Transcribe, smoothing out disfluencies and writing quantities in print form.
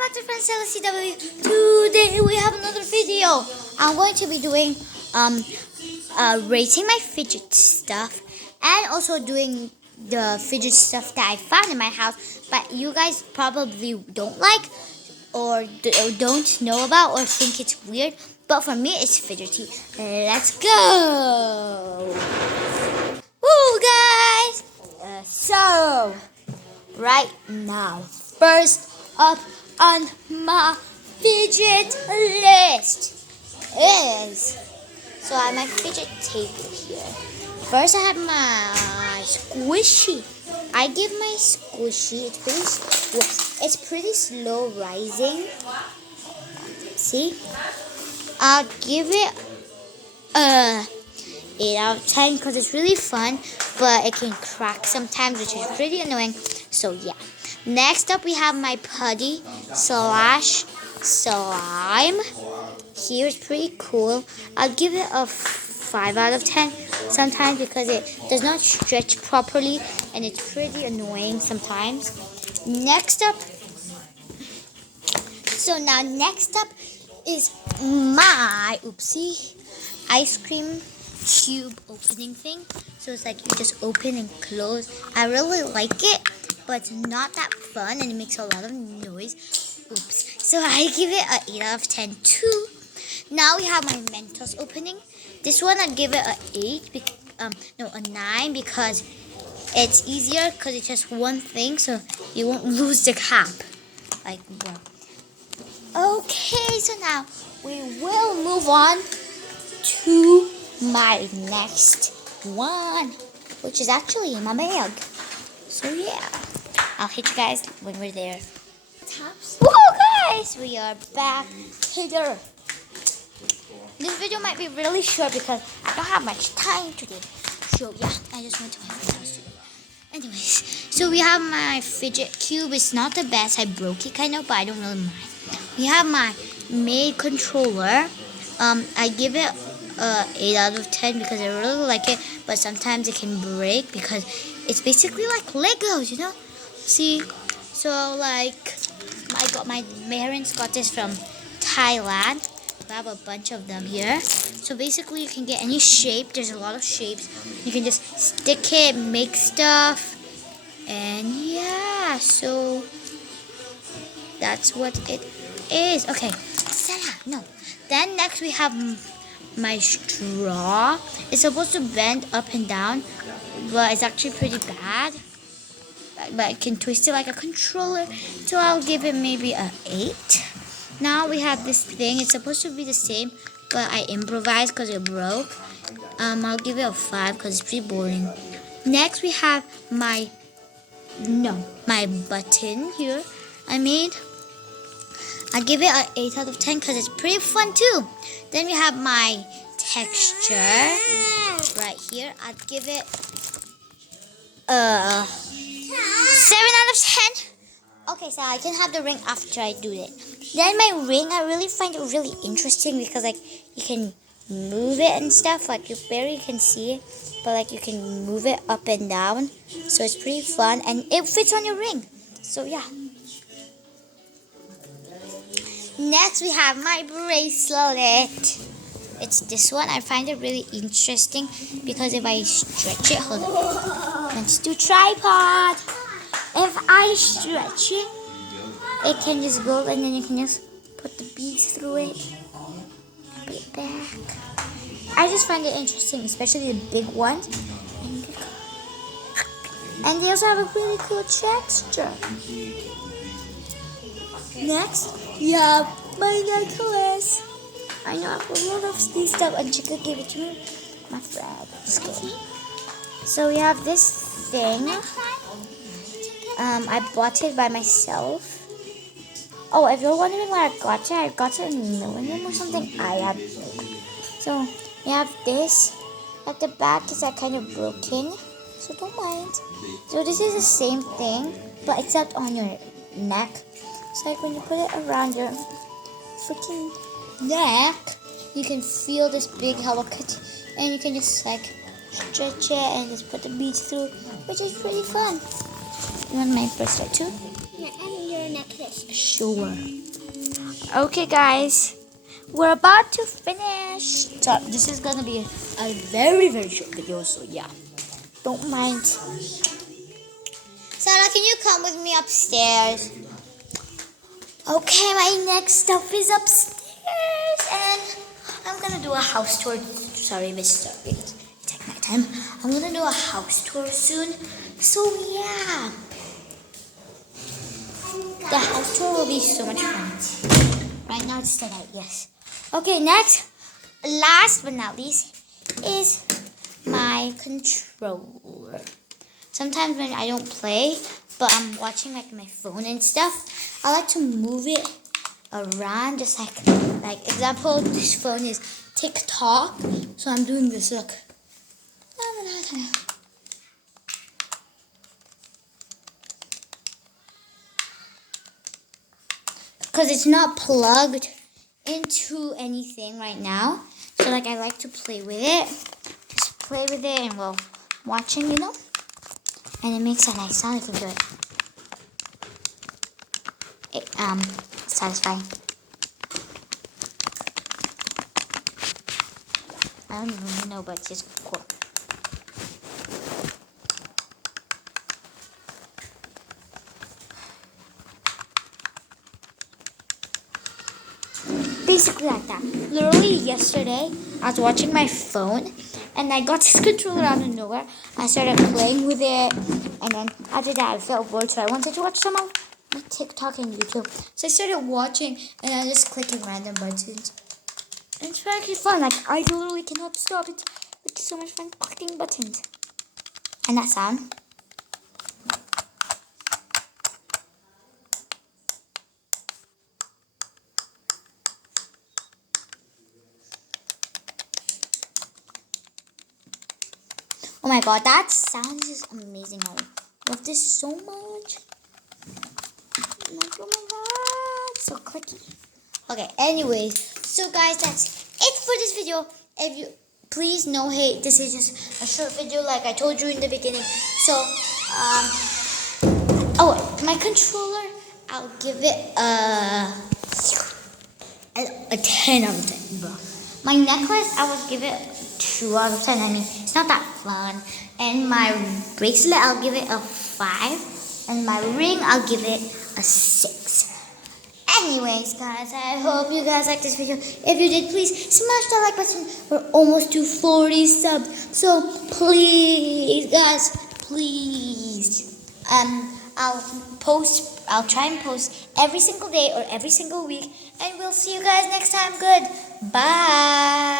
back to Friends CW. Today we have another video. I'm going to be doing rating my fidget stuff and also doing the fidget stuff that I found in my house, but you guys probably don't like or don't know about or think it's weird. But for me, it's fidgety. Let's go! Woo, guys! So right now, first up on my fidget list is, so I have my fidget table here. First I have my squishy. I give my squishy, it's pretty slow rising. See? I'll give it a 8 out of 10 because it's really fun, but it can crack sometimes, which is pretty annoying. So yeah. Next up we have my putty slash slime. Here it's pretty cool. I'll give it a 5 out of 10 sometimes because it does not stretch properly and it's pretty annoying sometimes. Next up is my ice cream cube opening thing. So it's like you just open and close. I really like it, but it's not that fun and it makes a lot of noise. So I give it a 8 out of 10 too. Now we have my Mentos opening. This one I'd give it a 9 because it's easier because it's just one thing, so you won't lose the cap. Like, wow. Okay, so now we will move on to my next one, which is actually in my bag. So yeah, I'll hit you guys when we're there. Whoa, guys, we are back here. This video might be really short because I don't have much time today. So yeah, I just went to my friend's house today. Anyways, so we have my fidget cube. It's not the best. I broke it kind of, but I don't really mind. We have my Made controller. I give it 8 out of 10 because I really like it, but sometimes it can break because it's basically like Legos, you know? See? So like, my parents got this from Thailand. I have a bunch of them here. So basically you can get any shape. There's a lot of shapes. You can just stick it, make stuff. And yeah, so that's what it is. Okay. No. Then next we have my straw. It's supposed to bend up and down, but it's actually pretty bad. But I can twist it like a controller. So I'll give it maybe a 8. Now we have this thing. It's supposed to be the same, but I improvised because it broke. I'll give it a 5 because it's pretty boring. Next we have my button here I made. I give it an 8 out of 10 because it's pretty fun too. Then we have my texture right here. I'd give it a 7 out of 10. Okay, so I can have the ring after I do it. Then my ring, I really find it really interesting because like you can move it and stuff. Like you barely can see it, but like you can move it up and down. So it's pretty fun and it fits on your ring. So yeah. Next we have my bracelet. It's this one. I find it really interesting because if I stretch it, hold on. Let's do tripod. If I stretch it, it can just go and then you can just put the beads through it. Put it back. I just find it interesting, especially the big ones. And they also have a really cool texture. Next, we have my necklace. I know I have a lot of these stuff and Chica gave it to me. My friend. Just kidding. So we have this thing. I bought it by myself. Oh, if you're wondering where I got it in Millennium or something. So we have this. At the back is like kind of broken, so don't mind. So this is the same thing, but except on your neck. It's like when you put it around your freaking neck, you can feel this big Hello Kitty, and you can just like stretch it and just put the beads through, which is pretty fun. You want my bracelet too? Yeah, and your necklace. Sure. Okay, guys. We're about to finish. So this is gonna be a very, very short video, so yeah. Don't mind. Sarah, can you come with me upstairs? Okay, my next stuff is upstairs, and I'm gonna do a house tour. Sorry, Mr. Take my time. I'm gonna do a house tour soon. So yeah, the house tour will be so much fun. Right now it's still out, yes. Okay, next, last but not least, is my controller. Sometimes when I don't play, but I'm watching like my phone and stuff, I like to move it around, just like example, this phone is TikTok, so I'm doing this, look. Because it's not plugged into anything right now, so like I like to play with it, just play with it and while watching, you know, and it makes a nice sound. You can do it. Satisfying. I don't even know, but it's just cool. Basically like that. Literally yesterday, I was watching my phone and I got this controller out of nowhere. I started playing with it, and then after that I felt bored, so I wanted to watch some of my TikTok and YouTube. So I started watching and I was just clicking random buttons. And it's actually fun. Like I literally cannot stop. It's so much fun clicking buttons. And that sound. Oh my god, that sound is amazing. I love this so much. Oh my god, so clicky. Okay, anyways, so guys, that's it for this video. If you please no hate, this is just a short video like I told you in the beginning. So oh, my controller, I'll give it a 10 out of 10, bro. My necklace, I would give it 2 out of 10. I mean, it's not that fun. And my bracelet, I'll give it a 5. And my ring, I'll give it a 6. Anyways, guys, I hope you guys liked this video. If you did, please smash that like button. We're almost to 40 subs. So please, guys, please. I'll try and post every single day or every single week. And we'll see you guys next time. Good. Bye.